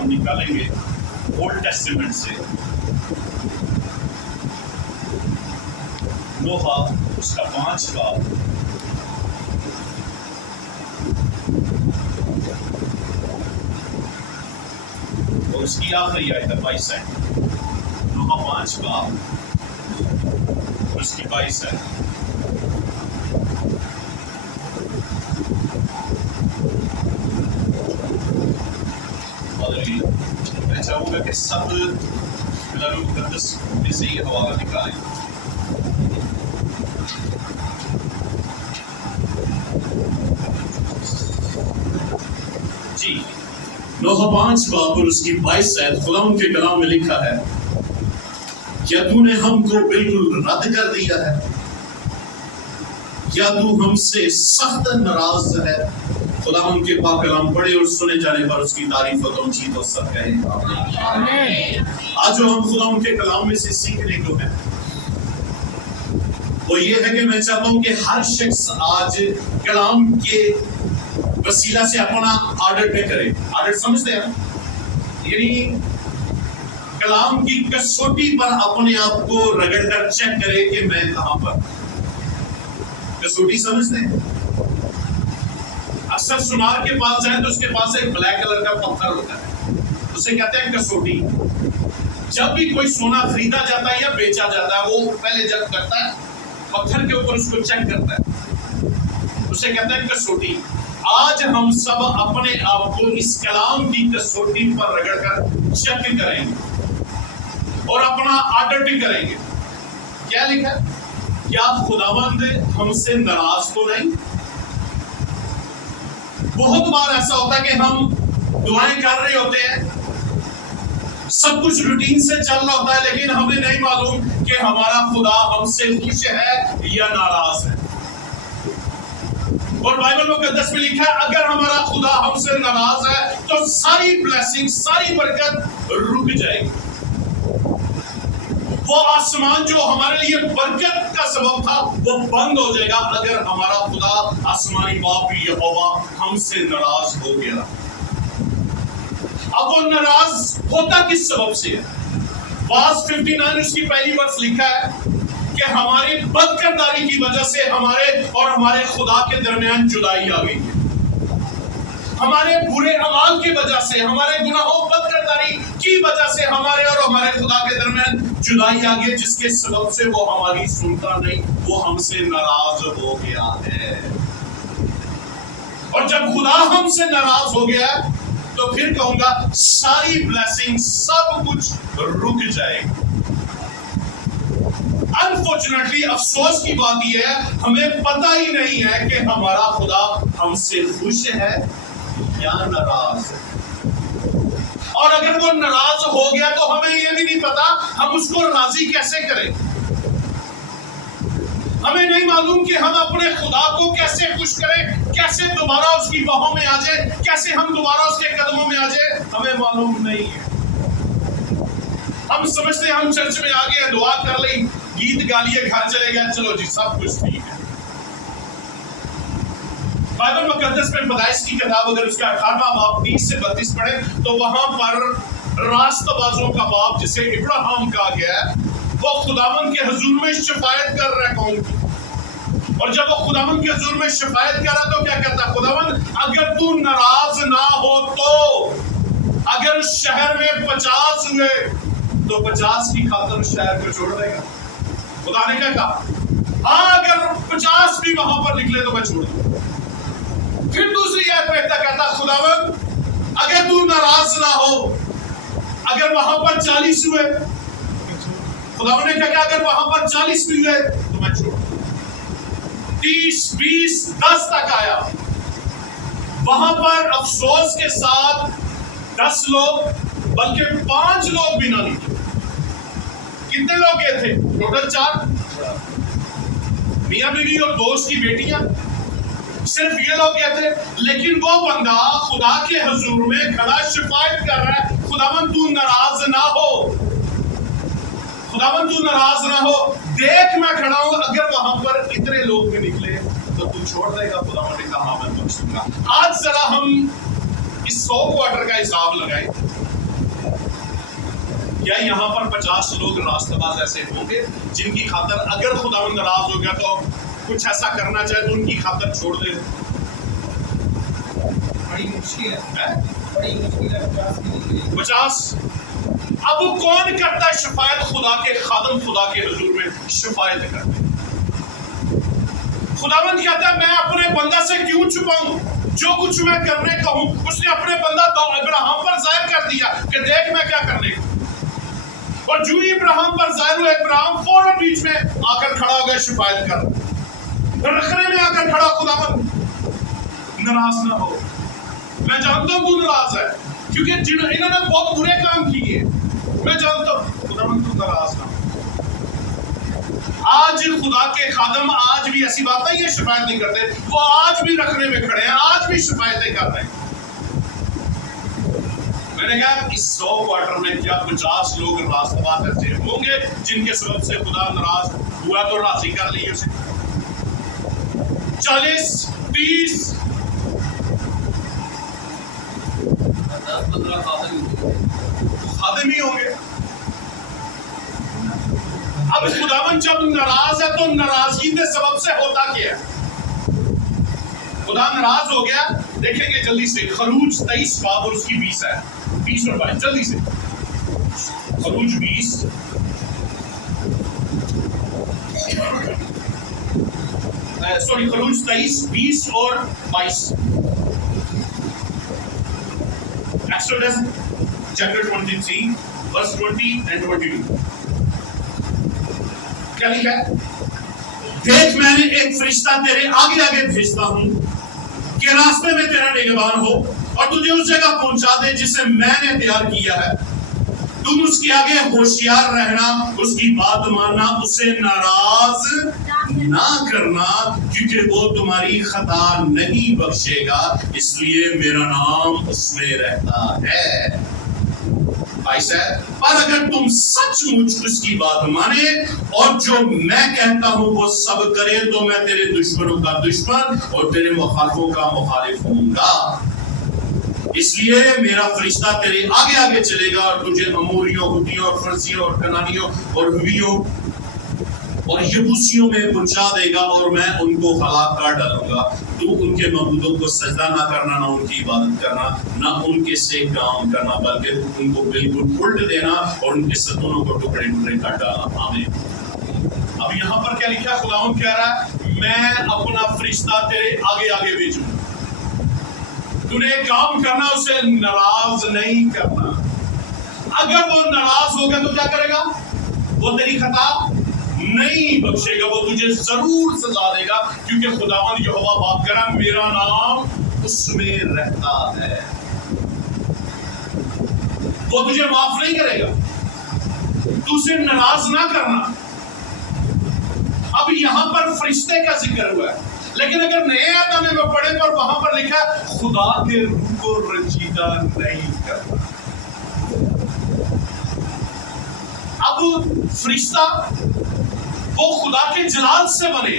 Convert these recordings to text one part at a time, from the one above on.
ہم نکالیں گے اولڈ ٹیسٹیمنٹ سے، لوہا اس کا 5 باب اور اس کی آخری آیت 22 ہے، لوہا 5 باب اور اس کی 22 ہے۔ میں چاہوں گا کہ سب کلام مقدس میں سے یہ حوالہ نکالیں۔ جی، لوہا 5 باب اور اس کی 22 آیت، خدا ان کے کلام میں لکھا ہے، کیا تو نے ہم کو بالکل رد کر دیا ہے؟ کیا تو ہم سے سخت ناراض ہے؟ خدا ان کے پاک کلام پڑھے اور سنے جانے پر اس کی تعریف و تمجید و سب کہیں آمین۔ آج جو ہم خدا ان کے کلام میں سے سیکھنے کو ہیں وہ یہ ہے کہ میں چاہتا ہوں کہ ہر شخص آج کلام کے وسیلہ سے اپنا آڈٹ پہ کرے۔ آڈٹ سمجھتے ہیں؟ یعنی کلام کی کسوٹی پر اپنے آپ کو رگڑ کر چیک کرے کہ میں کہاں پر۔ کسوٹی سمجھتے ہیں؟ اکثر سنار کے پاس جائیں تو اس کے پاس ایک بلیک کلر کا پتھر ہوتا ہے، اسے کہتے ہیں کسوٹی۔ جب بھی کوئی سونا خریدا جاتا ہے یا بیچا جاتا ہے وہ پہلے جب کرتا ہے پتھر کے اوپر اس کو چیک کرتا ہے، اسے کہتے ہیں کسوٹی۔ آج ہم سب اپنے آپ کو اس کلام کی کسوٹی پر رگڑ کر چیک کریں گے اور اپنا آڈٹ بھی کریں گے۔ کیا لکھا؟ کیا خداوند ہم سے ناراض تو نہیں؟ بہت بار ایسا ہوتا ہے کہ ہم دعائیں کر رہے ہوتے ہیں، سب کچھ روٹین سے چل رہا ہوتا ہے، لیکن ہمیں نہیں معلوم کہ ہمارا خدا ہم سے خوش ہے یا ناراض ہے۔ اور بائبل مقدس میں لکھا ہے اگر ہمارا خدا ہم سے ناراض ہے تو ساری بلیسنگ، ساری برکت رک جائے گی۔ وہ آسمان جو ہمارے لیے برکت کا سبب تھا وہ بند ہو جائے گا اگر ہمارا خدا آسمانی باپ یہوہ ہم سے ناراض ہو گیا۔ اب وہ ناراض ہوتا کس سبب سے ہے؟ واز 59 اس کی پہلی ورس لکھا ہے کہ ہماری بد کرداری کی وجہ سے ہمارے اور ہمارے خدا کے درمیان جدائی آ گئی ہے۔ ہمارے برے اعمال کی وجہ سے، ہمارے گناہوں بد کرداری کی وجہ سے ہمارے اور ہمارے خدا کے درمیان جدائی آ گئی، جس کے سبب سے وہ ہماری سنتا نہیں، وہ ہم سے ناراض ہو گیا ہے۔ اور جب خدا ہم سے ناراض ہو گیا تو پھر کہوں گا ساری بلیسنگ، سب کچھ رک جائے گا۔ انفارچونیٹلی افسوس کی بات یہ ہے ہمیں پتہ ہی نہیں ہے کہ ہمارا خدا ہم سے خوش ہے یا ناراض ہے۔ اور اگر وہ ناراض ہو گیا تو ہمیں یہ بھی نہیں پتا ہم اس کو راضی کیسے کریں۔ ہمیں نہیں معلوم کہ ہم اپنے خدا کو کیسے خوش کریں، کیسے دوبارہ اس کی باہوں میں آ جائیں، کیسے ہم دوبارہ اس کے قدموں میں آ جائیں، ہمیں معلوم نہیں ہے۔ ہم سمجھتے ہیں ہم چرچ میں آ گئے، دعا کر لیں، گیت گا لیے، گھر چلے گئے، چلو جی سب کچھ ٹھیک ہے۔ بائبل مقدس میں پیدائش کی کتاب اگر اس کا 18واں باب 30 سے 32 پڑھیں تو وہاں پر راست بازوں کا باپ جسے ابراہیم کہا گیا ہے وہ خداوند کے حضور میں شفاعت کر رہا ہے قوم کی۔ اور جب وہ خداوند کے حضور میں شفاعت کر رہا تو کیا کہتا ہے؟ خداوند اگر تو ناراض نہ ہو تو اگر اس شہر میں 50 ہوئے تو 50 کی خاطر اس شہر کو چھوڑ دے گا۔ خدا نے کیا کہا؟ ہاں اگر 50 بھی وہاں پر نکلے تو میں چھوڑ دوں۔ پھر دوسری آیت میں کہتا خداوند اگر تو ناراض نہ ہو اگر وہاں پر 40 ہوئے، خداوند نے کہا اگر وہاں پر 40 بھی ہوئے تو میں چھوڑ دوں۔ 30 20 10 تک آیا، وہاں پر افسوس کے ساتھ 10 لوگ بلکہ 5 لوگ بھی نہ نکلے۔ کتنے لوگ گئے تھے؟ ٹوٹل 4، میاں بیوی اور 2 اس کی بیٹیاں، صرف یہ لوگ گئے تھے۔ لیکن وہ بندہ خدا کے حضور میں کھڑا شفاعت کر رہا ہے خداوند تو ناراض نہ ہو، خداوند تو ناراض نہ ہو، دیکھ میں کھڑا ہوں، اگر وہاں پر اتنے لوگ بھی نکلے تو تو چھوڑ دے گا؟ خداوند نے کہا میں بخش دوں گا۔ آج ذرا ہم اس 100 کوارٹر کا حساب لگائیں کیا یہاں پر 50 لوگ راستہ باز ایسے ہوں گے جن کی خاطر اگر خداوند ناراض ہو گیا تو کچھ ایسا کرنا چاہے تو ان کی خاطر چھوڑ دے؟ بڑی مشکل ہے، بڑی مشکل ہے 50۔ اب وہ کون کرتا ہے شفاعت؟ خدا کے خادم خدا کے حضور میں شفاعت کرتے ہیں۔ خداوند کہتا ہے میں اپنے بندہ سے کیوں چھپاؤں؟ جو کچھ میں کرنے کا ہوں اس نے اپنے بندہ ابراہیم پر ظاہر کر دیا کہ دیکھ میں کیا کرنے کا، اور جو ہی ابراہیم پر ظاہر ہوا ابراہیم فوراً بیچ میں آ کر کھڑا ہو گیا شفاعت کر، رکھنے میں آ کر کھڑا۔ خداوند ناراض نہ ہو، میں جانتا ہوں تو ناراض ہے کیونکہ انہوں نے بہت برے کام کیے، میں جانتا ہوں، خداوند تو ناراض نہ ہو۔ آج خدا کے خادم آج بھی ایسی بات نہیں ہے شفاعت نہیں کرتے، وہ آج بھی رکھنے میں کھڑے ہیں، آج بھی شفاعتیں کر رہے ہیں۔ میں نے کہا اس 100 کوارٹر میں کیا 50 لوگ راستہ باز ایسے ہوں گے جن کے سبب سے خدا ناراض ہوا تو راضی کر لیے اسے؟ 40 30 10-15 خادم ہی ہوں گے۔ اب خداوند جب ناراض ہے تو ناراضگی کے سبب سے ہوتا کیا ہے؟ خدا ناراض ہو گیا، دیکھیں گے جلدی سے خروج 23 باب اور اس کی 20 ہے، 20 اور 22 جلدی سے۔ خروج 20 خروج 23 20 اور 22۔ Exodus chapter 23 verse 20 and 22 کیا لکھا ہے؟ دیکھ میں نے ایک فرشتہ تیرے آگے آگے بھیجتا ہوں کہ راستے میں تیرا نگہبان ہو اور تجھے اس جگہ پہنچا دے جسے میں نے تیار کیا ہے۔ تم اس کے آگے ہوشیار رہنا، اس کی بات ماننا، اسے ناراض نہ کرنا کیونکہ وہ تمہاری خطا نہیں بخشے گا، اس لیے میرا نام اس میں رہتا ہے۔ پر اگر تم سچ مچ اس کی بات مانے اور جو میں کہتا ہوں وہ سب کرے تو میں تیرے دشمنوں کا دشمن اور تیرے مخالفوں کا مخالف ہوں گا۔ اس لیے میرا فرشتہ تیرے آگے آگے چلے گا اور تجھے اموریوں، ہتھیوں اور فرزیوں اور کنانیوں اور ہویوں اور یبوسیوں میں پہنچا دے گا اور میں ان کو ہلاک کر ڈالوں گا۔ تو ان کے معبودوں کو سجدہ نہ کرنا، نہ ان کی عبادت کرنا، نہ ان کے سے کام کرنا، بلکہ ان کو بالکل الٹ دینا اور ان کے ستونوں کو ٹکڑے ٹکڑے کر ڈالنا۔ آمین۔ اب یہاں پر کیا لکھا ہے؟ خداوند کہہ رہا ہے میں اپنا فرشتہ تیرے آگے آگے بھیجوں گا، تو نے کام کرنا، اسے ناراض نہیں کرنا۔ اگر وہ ناراض ہو گیا تو کیا کرے گا؟ وہ تیری خطا نہیں بخشے گا، وہ تجھے ضرور سزا دے گا کیونکہ خداوند یہوہ بات کر رہا ہے میرا نام اس میں رہتا ہے۔ وہ تجھے معاف نہیں کرے گا، تو اسے ناراض نہ کرنا۔ اب یہاں پر فرشتے کا ذکر ہوا ہے، لیکن اگر نئے آدمی میں پڑھیں تو وہاں پر لکھا ہے خدا کے روح کو رنجیدہ نہیں کرنا۔ اب فرشتہ وہ خدا کے جلال سے بنے،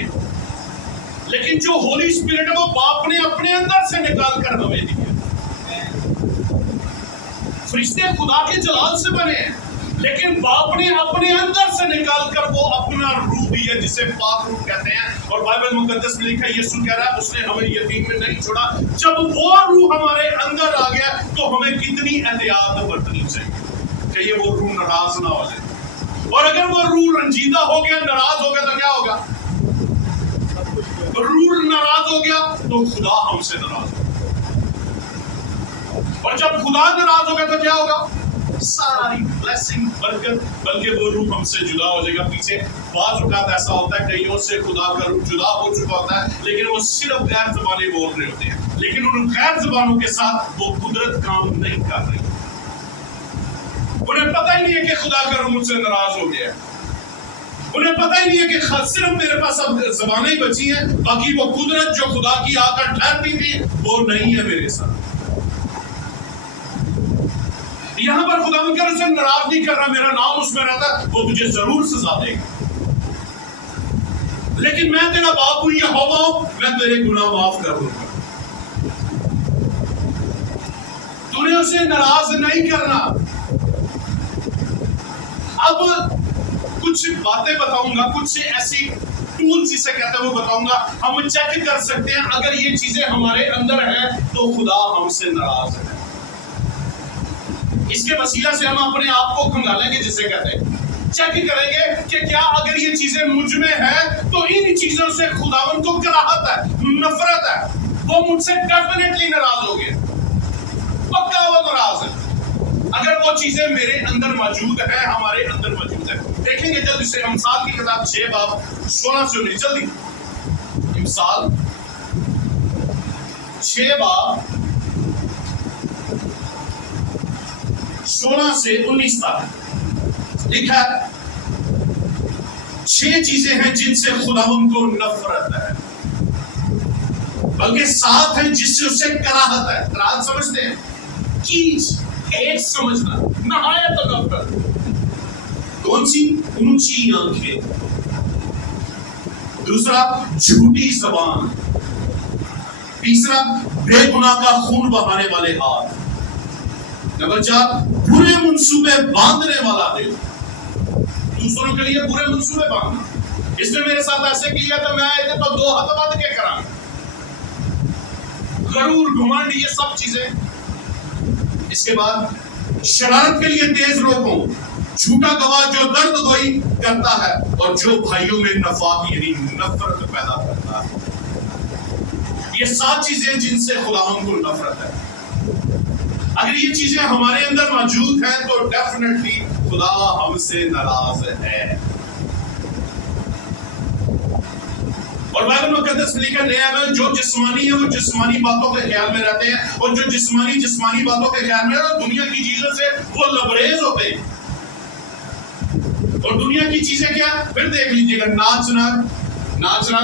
لیکن جو ہولی اسپرٹ ہے وہ باپ نے اپنے اندر سے نکال کر ہمیں دیا۔ فرشتے خدا کے جلال سے بنے ہیں، لیکن باپ نے اپنے اندر سے نکال کر وہ اپنا روح دیا جسے پاک روح کہتے ہیں، اور بائبل مقدس میں لکھا ہے یسوع کہہ رہا ہے اس نے ہمیں یتیم میں نہیں چھوڑا۔ جب وہ روح ہمارے اندر آ گیا تو ہمیں کتنی احتیاط برتنی چاہیے کہ یہ وہ روح ناراض نہ ہو جائے، اور اگر وہ روح رنجیدہ ہو گیا، ناراض ہو گیا تو کیا ہوگا؟ روح ناراض ہو گیا تو خدا ہم سے ناراض ہوگا، اور جب خدا ناراض ہو گیا تو کیا ہوگا؟ ساری بلیسنگ برکت، بلکہ وہ روح ہم سے جدا ہو جائے گا۔ پیچھے بعض اوقات ایسا ہوتا ہے کئیوں سے خدا کا روح جدا ہو چکا ہوتا ہے، لیکن وہ صرف غیر زبانیں بول رہے ہوتے ہیں، لیکن ان غیر زبانوں کے ساتھ وہ قدرت کام نہیں کر رہی۔ انہیں پتہ ہی نہیں ہے کہ خدا کا روح مجھ سے ناراض ہو گیا ہے، انہیں پتہ ہی نہیں ہے کہ صرف میرے پاس اب زبانیں بچی ہیں، باقی وہ قدرت جو خدا کی آ کر ٹھہرتی تھی وہ نہیں ہے میرے ساتھ۔ یہاں پر خدا ان سے ناراض نہیں کر رہا، میرا نام اس میں رہتا ہے، وہ تجھے ضرور سزا دے گا، لیکن میں تیرا باپ ہوں، یہوہ ہوں، میں تیرے گناہ معاف کر دوں گا۔ تو نے اسے ناراض نہیں کرنا۔ اب کچھ باتیں بتاؤں گا, کچھ ایسی ٹولز جسے کہتے ہیں وہ بتاؤں گا. ہم چیک کر سکتے ہیں اگر یہ چیزیں ہمارے اندر ہیں تو خدا ہم سے ناراض ہے. اس کے وسیلہ سے ہم اپنے آپ کو کھنگالیں گے, جسے کہتے ہیں چیک کریں گے کہ کیا اگر یہ چیزیں مجھ میں ہیں تو ان چیزوں سے خداوند کو کراہت ہے, نفرت ہے, وہ مجھ سے ڈیفینیٹلی ناراض ہو گئے, پکا وہ ناراض ہے. اگر وہ چیزیں میرے اندر موجود ہیں, ہمارے اندر موجود ہیں. دیکھیں گے جلدی سے امثال کی کتاب 6 باب 16 سے 19, جلدی. امثال 6 باب 16 سے 19 تک لکھا ہے 6 چیزیں ہیں جن سے خداوند کو نفرت ہے, بلکہ 7 ہیں جس سے اسے کراہت ہے. کراہت سمجھتے ہیں, چیز ایک سمجھنا, نہایت نفرت. کون سی؟ اونچی آنکھیں. دوسرا جھوٹی زبان. تیسرا بے گناہ کا خون بہانے والے ہاتھ. نمبر 4 برے منصوبے باندھنے والا دل. دوسروں کے لیے برے منصوبے باندھنا, اس نے میرے ساتھ ایسے کیا تو میں اسے تو 2 ہاتھ بند کے کراں. غرور, گھمنڈ, یہ سب چیزیں. اس کے بعد شرارت کے لیے تیز روکوں, جھوٹا گواہ جو درد گوئی کرتا ہے اور جو بھائیوں میں نفاق یعنی نفرت پیدا کرتا ہے. یہ 7 چیزیں جن سے خداوند کو نفرت ہے. اگر یہ چیزیں ہمارے اندر موجود ہیں تو ڈیفینیٹلی خدا ہم سے ناراض ہے. اور بائبل مقدس میں لکھا ہے جو جسمانی ہے وہ جسمانی باتوں کے خیال میں رہتے ہیں, اور جو جسمانی باتوں کے خیال میں رہتے ہیں دنیا کی چیزوں سے وہ لبریز ہوتے ہیں. اور دنیا کی چیزیں کیا, پھر دیکھ لیجئے گا, ناچنا,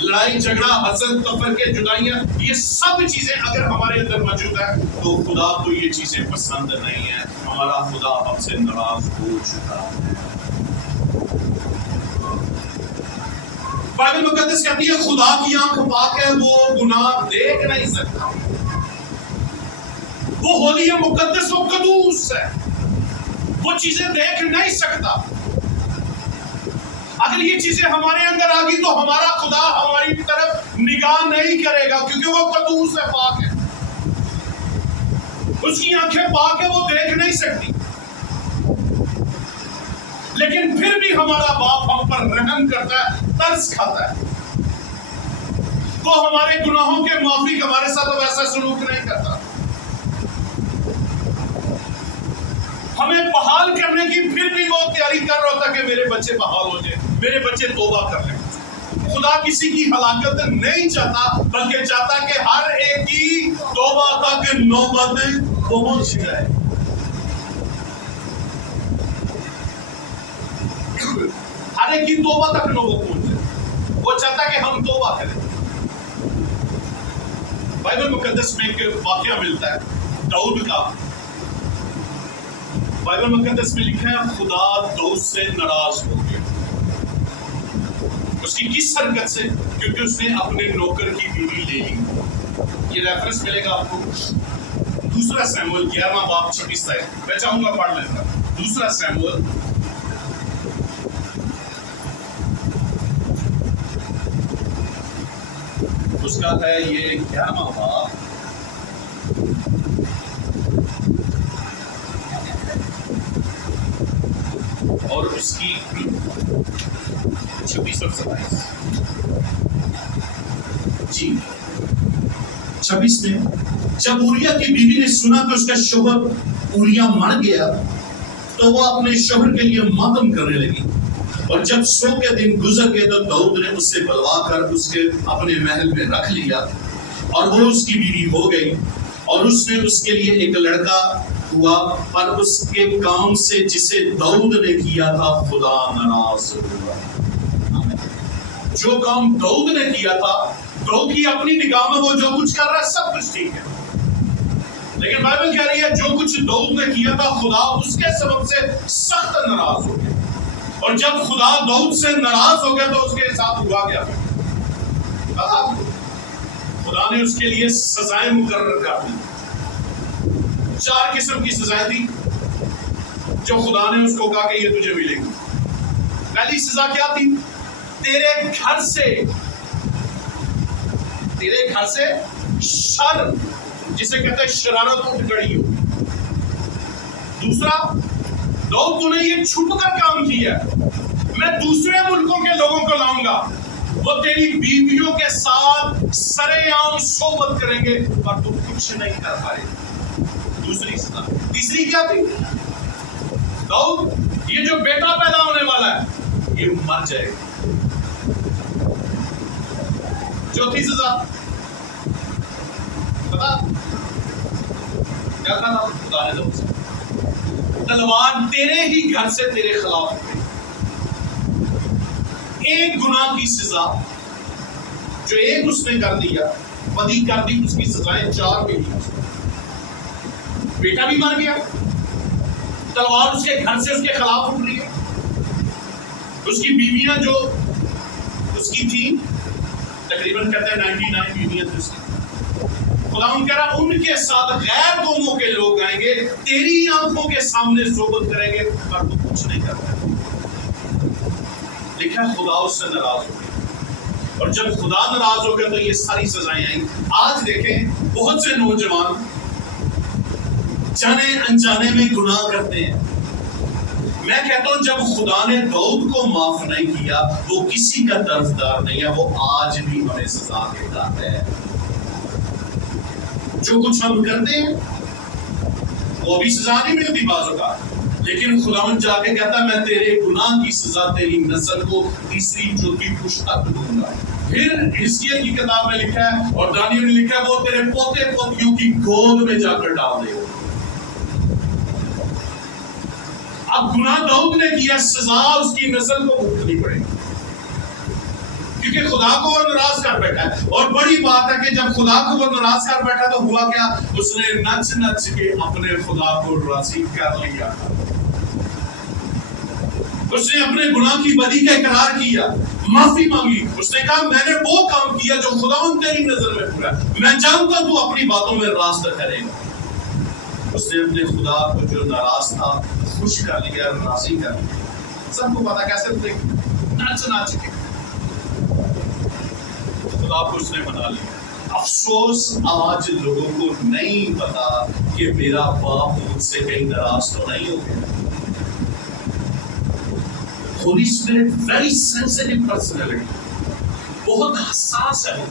لڑائی جھگڑا, حسد, تفرقے, جدائیاں, یہ سب چیزیں اگر ہمارے اندر موجود ہیں تو خدا کو یہ چیزیں پسند نہیں ہیں. ہمارا خدا ہم سے ناراض ہو چکا ہے. بائبل مقدس کہتی ہے خدا کی آنکھ پاک ہے, وہ گناہ دیکھ نہیں سکتا. وہ ہولی ہے, مقدس, وہ قدوس ہے, وہ چیزیں دیکھ نہیں سکتا. اگر یہ چیزیں ہمارے اندر آ گئی تو ہمارا خدا ہماری طرف نگاہ نہیں کرے گا, کیونکہ وہ قدوس ہے, پاک ہے. اس کی آنکھیں پاک ہے, وہ دیکھ نہیں سکتی. لیکن پھر بھی ہمارا باپ ہم پر رحم کرتا ہے, ترس کھاتا ہے. وہ ہمارے گناہوں کے معافی ہمارے ساتھ ویسا سلوک نہیں کرتا. ہمیں بحال کرنے کی پھر بھی وہ تیاری کر رہا تھا کہ میرے بچے بحال ہو جائیں, میرے بچے توبہ کر لیں. خدا کسی کی ہلاکت نہیں چاہتا, بلکہ چاہتا کہ ہر ایک کی توبہ تک نوبت پہنچ جائے. ہر ایک کی توبہ تک نوبت پہنچ جائے. وہ چاہتا کہ ہم توبہ کریں. بائبل مقدس میں ایک واقعہ ملتا ہے داؤد کا. بائبل مقدس میں لکھا ہے خدا داؤد سے ناراض ہو گیا. اس کی کس حرکت سے؟ کیونکہ اس نے اپنے نوکر کی بیوی لے لی. یہ ریفرنس ملے گا آپ کو 2 سیموئیل 11 باب 26 تک. میں چاہوں گا پڑھ لینا 2 سیموئیل اس کا ہے یہ 11واں باب اور اس کی 26 اور 27. جی 26 میں جب اوریا کی بیوی نے سنا کہ اس کا شوہر اوریا مر گیا تو وہ اپنے شوہر کے لیے ماتم کرنے لگی. اور جب 100 کے دن گزر گئے تو داؤد نے اس سے بلوا کر اس کے اپنے محل میں رکھ لیا اور وہ اس کی بیوی ہو گئی. اور اس نے اس کے لیے ایک لڑکا ہوا, پر اس کے کام سے جسے داؤد نے کیا تھا خدا ناراض ہوا. جو کام داؤد نے کیا تھا, داؤد کی اپنی نگاہ میں وہ جو کچھ کر رہا ہے سب کچھ ٹھیک ہے, لیکن بائبل کہہ رہی ہے جو کچھ داؤد نے کیا تھا خدا اس کے سبب سے سخت ناراض ہو گیا. اور جب خدا داؤد سے ناراض ہو گیا تو اس کے ساتھ ہوا گیا. خدا نے اس کے لیے سزائیں مقرر کر دی. 4 قسم کی سزائیں دی. جو خدا نے اس کو کہا کہ یہ تجھے ملے گی. پہلی سزا کیا تھی؟ تیرے گھر سے شر جسے کہتے ہیں شرارت اٹھ کھڑی ہو. دوسرا، داؤد تو نے یہ چھپ کر کام کیا ہے، میں دوسرے ملکوں کے لوگوں کو لاؤں گا، وہ تیری بیویوں کے ساتھ سرے عام صحبت کریں گے پر تو کچھ نہیں کر پائے. دوسری سزا. تیسری کیا تھی؟ داؤد یہ جو بیٹا پیدا ہونے والا ہے یہ مر جائے گا. چوتھی سزا پتا کیا کہا خدا نے داؤد سے؟ تلوار تیرے ہی گھر سے تیرے خلاف اٹھے. ایک گناہ کی سزا جو ایک اس نے کر دیا، بدی کر دی، اس کی سزائیں 4 ملی. بیٹا بھی مر گیا، تلوار اس کے گھر سے اس کے خلاف اٹھ رہی ہے، اس کی بیویاں جو اس کی تھیں تقریباً کہتے ہیں 99 بیویاں تھیں اس کی. خدا کہہ رہا ان کے ساتھ غیر قوموں کے لوگ آئیں گے، تیری آنکھوں کے سامنے صحبت کریں گے پر تو کچھ نہیں کرتا. لکھا خدا اس سے ناراض ہو گیا، اور جب خدا ناراض ہو گیا تو یہ ساری سزائیں آئیں. آج دیکھیں بہت سے نوجوان جانے انجانے میں گناہ کرتے ہیں. میں کہتا ہوں جب خدا نے داؤد کو معاف نہیں کیا وہ کسی کا طرفدار نہیں ہے، وہ آج بھی ہمیں سزا دیتا ہے. جو کچھ ہم کرتے ہیں وہ بھی سزا نہیں ملتی بعض اوقات، لیکن خداوند جا کے کہتا ہے میں تیرے گناہ کی سزا تیری نسل کو تیسری چوتھی پشت تک دوں گا. پھر حزقیل کی کتاب میں لکھا ہے اور دانیال نے لکھا ہے وہ تیرے پوتے پوتیوں کی گود میں جا کر ڈال دے گا. اب گناہ داؤد نے کیا، سزا اس کی نسل کو بھگتنی پڑے گی کیونکہ خدا کو وہ ناراض کر بیٹھا ہے. اور بڑی بات ہے کہ جب خدا کو وہ ناراض کر بیٹھا تو ہوا کیا؟ اس نے نچ نچ کے اپنے خدا کو راضی کر لیا. اس نے اپنے گناہ کی بدی کا اقرار کیا، معافی مانگی. اس نے کہا میں نے وہ کام کیا جو خداوند تیری نظر میں برا ہے، میں جانتا ہوں تو اپنی باتوں میں راستہ کرے گا. اس نے اپنے خدا کو جو ناراض تھا خوش کر لیا، راضی کر لیا. سب کو پتا کیسے ہوتے نچ نچ کے خدا کو اس نے بنا لیا. افسوس آج لوگوں کو نہیں پتا کہ میرا باپ مجھ سے کہیں ناراض تو نہیں ہو گیا. Holy spirit very sensitive personality, بہت حساس ہے.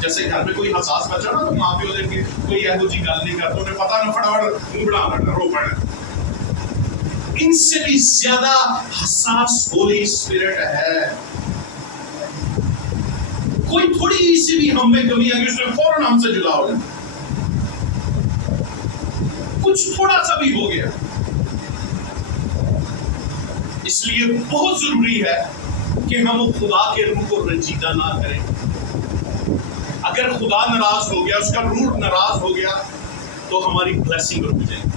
جیسے گھر میں کوئی حساس بچہ نا تو ماں پیو دیکھ کے کوئی ایسو جی گل نہیں کرتا، انہیں پتا نہ فٹافٹ منہ بڑھا لینا، رو پڑنا. ان سے بھی زیادہ حساس ہولی اسپرٹ ہے. کوئی تھوڑی سی بھی ہم میں کمی آ گئی اس میں فوراً ہم سے جدا ہو جائے. کچھ تھوڑا سا بھی ہو گیا. اس لیے بہت ضروری ہے کہ ہم خدا کے روح کو رنجیدہ نہ کریں. اگر خدا ناراض ہو گیا، اس کا روح ناراض ہو گیا تو ہماری بلیسنگ رک جائے گی.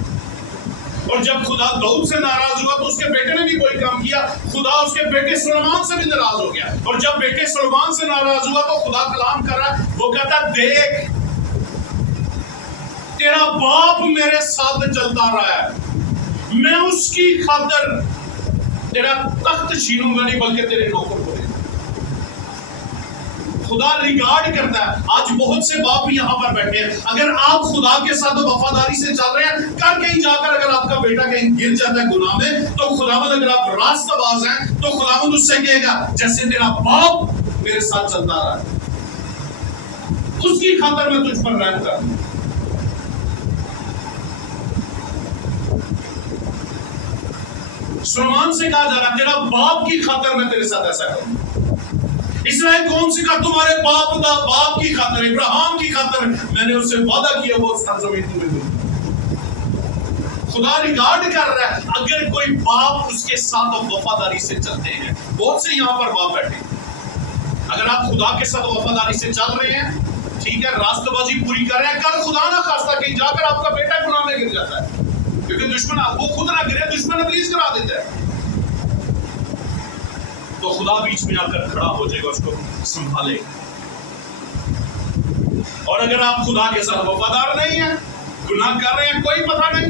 اور جب خدا داؤد سے ناراض ہوا تو اس کے بیٹے نے بھی کوئی کام کیا، خدا اس کے بیٹے سلیمان سے بھی ناراض ہو گیا. اور جب بیٹے سلیمان سے ناراض ہوا تو خدا کلام کر رہا ہے، وہ کہتا دیکھ تیرا باپ میرے ساتھ چلتا رہا ہے، میں اس کی خاطر تیرا تخت چھینوں گا نہیں بلکہ تیرے نوکر کو دے. خدا ریگارڈ کرتا ہے. آج بہت سے باپ یہاں پر بیٹھے ہیں، اگر آپ خدا کے ساتھ وفاداری سے چل رہے ہیں، کل کہیں جا کر اگر آپ کا بیٹا کہیں گر جاتا ہے گناہ میں تو خداوند، اگر آپ راست باز ہیں تو خداوند اس سے کہے گا جیسے تیرا باپ میرے ساتھ چلتا رہا ہے اس کی خاطر میں تجھ پر رحم کروں. سلیمان سے کہا جا رہا تیرا باپ کی خاطر میں تیرے ساتھ ایسا کروں. اسرائیل کون سی کا تمہارے باپ کی خاطر، ابراہیم کی خاطر میں نے اس سے وعدہ کیا وہ سرزمین تمہیں دوں. خدا ریگارڈ کر رہا ہے اگر کوئی باپ اس کے ساتھ وفاداری سے چلتے ہیں. بہت سے یہاں پر باپ بیٹھے ہیں، اگر آپ خدا کے ساتھ وفاداری سے چل رہے ہیں، ٹھیک ہے، راستہ بازی پوری کر رہے ہیں، کل خدا نہ خواستہ کہیں جا کر آپ کا بیٹا گناہ میں گر جاتا ہے کیونکہ دشمن وہ خود نہ گرے، دشمن ابلیس کرا دیتا ہے، تو خدا بیچ میں آ کر کھڑا ہو جائے گا، اس کو سنبھالے گا. اور اگر آپ خدا کے ساتھ وفادار نہیں ہیں، گناہ کر رہے ہیں، کوئی پتہ نہیں،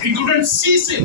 he couldn't see sin,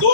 2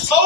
100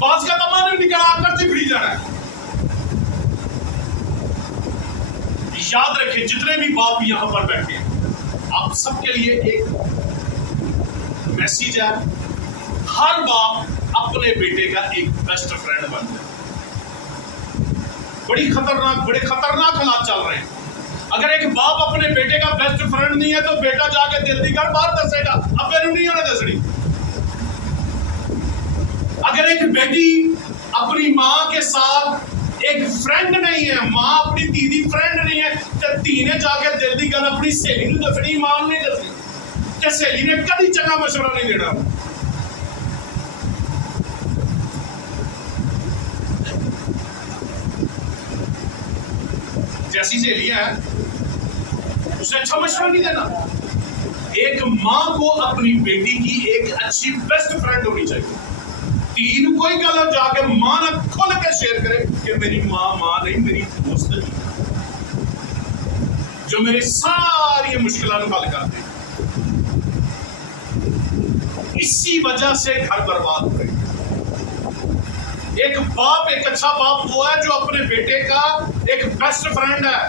بعض کا تمام نکل آ کر چپڑی جانا ہے. یاد رکھیں جتنے بھی باپ یہاں پر بیٹھے ہیں آپ سب کے لیے ایک میسیج ہے. ہر باپ اپنے بیٹے کا ایک بیسٹ فرینڈ بن جائے. بڑے خطرناک حالات چل رہے ہیں. اگر ایک باپ اپنے بیٹے کا بیسٹ فرینڈ نہیں ہے تو بیٹا جا کے دل دی گل باہر دسے گا, اب میرے نہیں ہونے دسنی. اگر ایک بیٹی اپنی ماں کے ساتھ ایک فرینڈ نہیں ہے, ماں اپنی دیدی فرینڈ نہیں ہے, تو دھی نے جا کے دل دی گل اپنی سہیلی نے دسنی, ماں نہیں دسنی, کہ سہیلی نے کبھی چنگا مشورہ نہیں دینا. جیسی سہیلی ہے اسے اچھا مشورہ نہیں دینا. ایک ماں کو اپنی بیٹی کی ایک اچھی بیسٹ فرینڈ ہونی چاہیے. تین کوئی گل جا کے ماں نہ کھل کے شیئر کرے کہ میری ماں نہیں, میری دوست نہیں, جو میری ساری مشکلات حل کر دے. اسی وجہ سے گھر برباد ہو رہے. ایک باپ, ایک اچھا باپ وہ ہے جو اپنے بیٹے کا ایک بیسٹ فرینڈ ہے.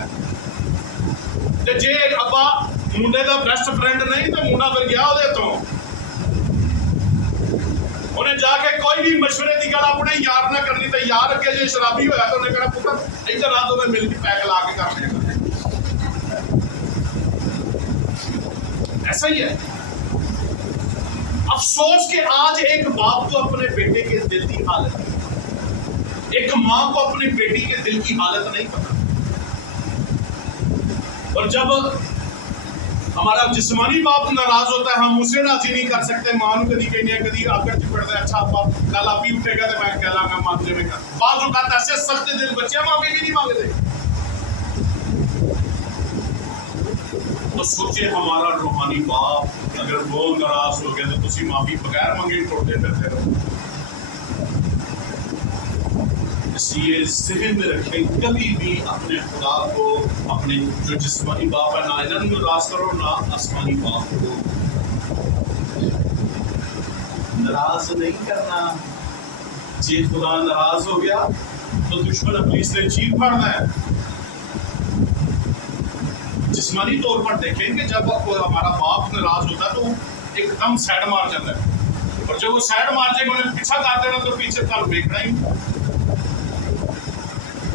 جی ابا منڈے کا بیسٹ فرینڈ نہیں تو منڈا پھر گیا وہ تو انہیں جا کے کوئی بھی مشورے کی گل اپنے یار نہ کرنی. تو یار کے جی شرابی ہوا تو انہیں کہنا پتر ادھر رات میں مل کے پیک لا کے کر دیں. ایسا ہی ہے. افسوس کہ آج ایک باپ کو اپنے بیٹے کے دل کی حالت, ایک ماں کو اپنی بیٹی کے دل کی حالت نہیں پتا. اور جب ہمارا جسمانی باپ ناراض ہوتا ہے ہم اسے راضی نہیں کر سکتے. ماں نو کدی کہنے کدی آ کر چپڑتا ہے, اچھا باپ کل آپ ہی اٹھے گا تو میں کہہ لاں گا معافی میں. بعض اوقات ایسے سخت دل بچے معافی بھی نہیں مانگتے. تو سوچے ہمارا روحانی باپ اگر وہ ناراض ہو گیا تو تسی معافی بغیر منگے ٹوٹتے پھرتے رہو. اس لیے ذہن میں رکھیں کبھی بھی اپنے خدا کو, اپنے جو جسمانی باپ ہے نہ انہوں ناراض کرو نہ آسمانی باپ کو ناراض نہیں کرنا. جی خدا ناراض ہو گیا تو دشمن اپنی سے چیخ پڑنا ہے. جسمانی طور پر دیکھیں کہ جب ہمارا باپ ناراض ہوتا ہے تو ایک دم سیڈ مار جاتا ہے, اور جب وہ سیڈ مار جائے گا انہیں پیچھا کر دینا تو پیچھے کل دیکھنا ہی.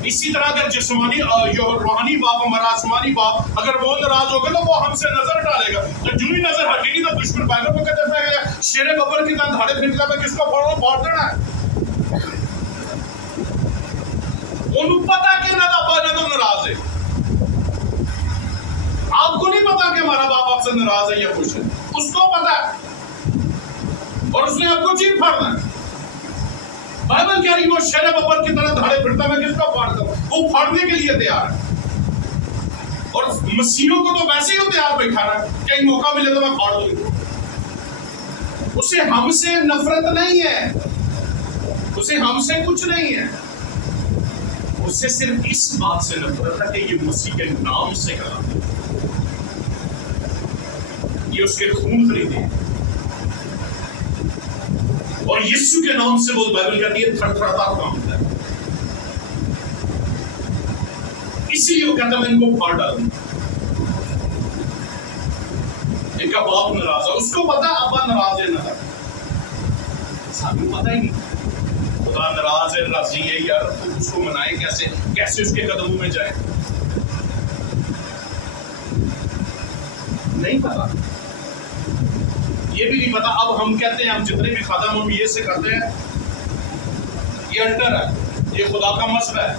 اسی طرح اگر جسمانی روحانی باپ ہمارا آسمانی باپ اگر وہ ناراض ہوگا تو وہ ہم سے نظر ڈالے گا. تو جو ہی نظر ہٹے گی تو دشمن پائے گا. وہ کہتے ہیں شیر ببر کی طرح دھاڑے پھرتا میں کس کو پھاڑوں پھاڑ دینا ہے. انہوں پتا کہ نہ ابا نے تو ناراض ہے. آپ کو نہیں پتا کہ ہمارا باپ آپ سے ناراض ہے یا خوش ہے, اس کو پتا ہے اور اس نے آپ کو چیخ پھاڑنا ہے. بائبل کہہ رہی وہ شیر ببر کی طرح دھاڑے پھرتا میں کس کو پھاڑتا ہوں, وہ پھاڑنے کے لیے تیار ہے. اور مسیحوں کو تو ویسے ہی تیار بیٹھا رہا ہے, کہیں موقع ملے تو میں پھاڑ دوں. اسے ہم سے نفرت نہیں ہے, اسے ہم سے کچھ نہیں ہے, اسے صرف اس بات سے نفرت ہے کہ یہ مسیح کے نام سے کرا, یہ اس کے خون خریدے اور یسوع کے نام سے وہ بائبل کہتی ہے تھر تھراتا کام ہے. اسی لیے وہ کہتا میں ان کو پھاڑ ڈالوں. ان کا باپ ناراض ہے, اس کو پتا ابا ناراض ہے نہ سانو پتا ہی نہیں. خدا ناراض ہے راضی ہے یار, اس کو منائے کیسے اس کے قدموں میں جائے, نہیں پتا. یہ بھی نہیں پتا. اب ہم کہتے ہیں ہم جتنے بھی خادم ہم یہ سے کرتے ہیں یہ الٹر ہے, یہ خدا کا مسئلہ ہے.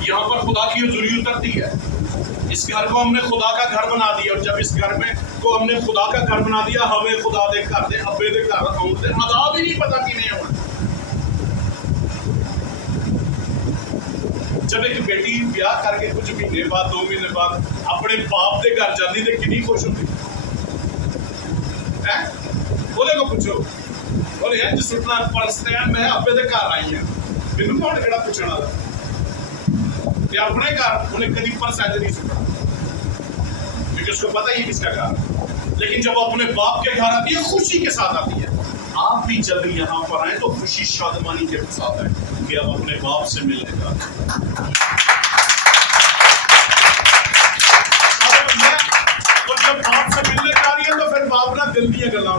یہاں پر خدا کی حضوری اترتی ہے. اس گھر کو ہم نے خدا کا گھر بنا دیا, اور جب اس گھر میں کو ہم نے خدا کا گھر بنا دیا ہمیں خدا دے کر دے ابے دے کر آؤں دے عذاب ہی نہیں پتا کہ نہیں ہونا. جب ایک بیٹی بیاہ کر کے کچھ مہینے بعد 2 مہینے بعد اپنے باپ دے گھر جاتی تو کنی خوش ہوتی. بولے کو پوچھو بولے ہیں جس اتنا پرستے ہیں میں ابے دے گھر آئی ہیں مینوں کون کہڑا پوچھنا والا تے اپنے گھر انہیں کبھی پرستے نہیں سکتا کیونکہ اس کو پتہ ہی کس کا گھر. لیکن جب وہ اپنے باپ کے گھر آتی ہے خوشی کے ساتھ آتی ہے. آپ آپ بھی جلدی یہاں پر آئیں تو خوشی شادمانی کے ساتھ ہے کہ اب اپنے باپ سے ملنے کا اور جب باپ سے ملنے جا رہی ہے تو پھر باپ نہ دل دیا گلا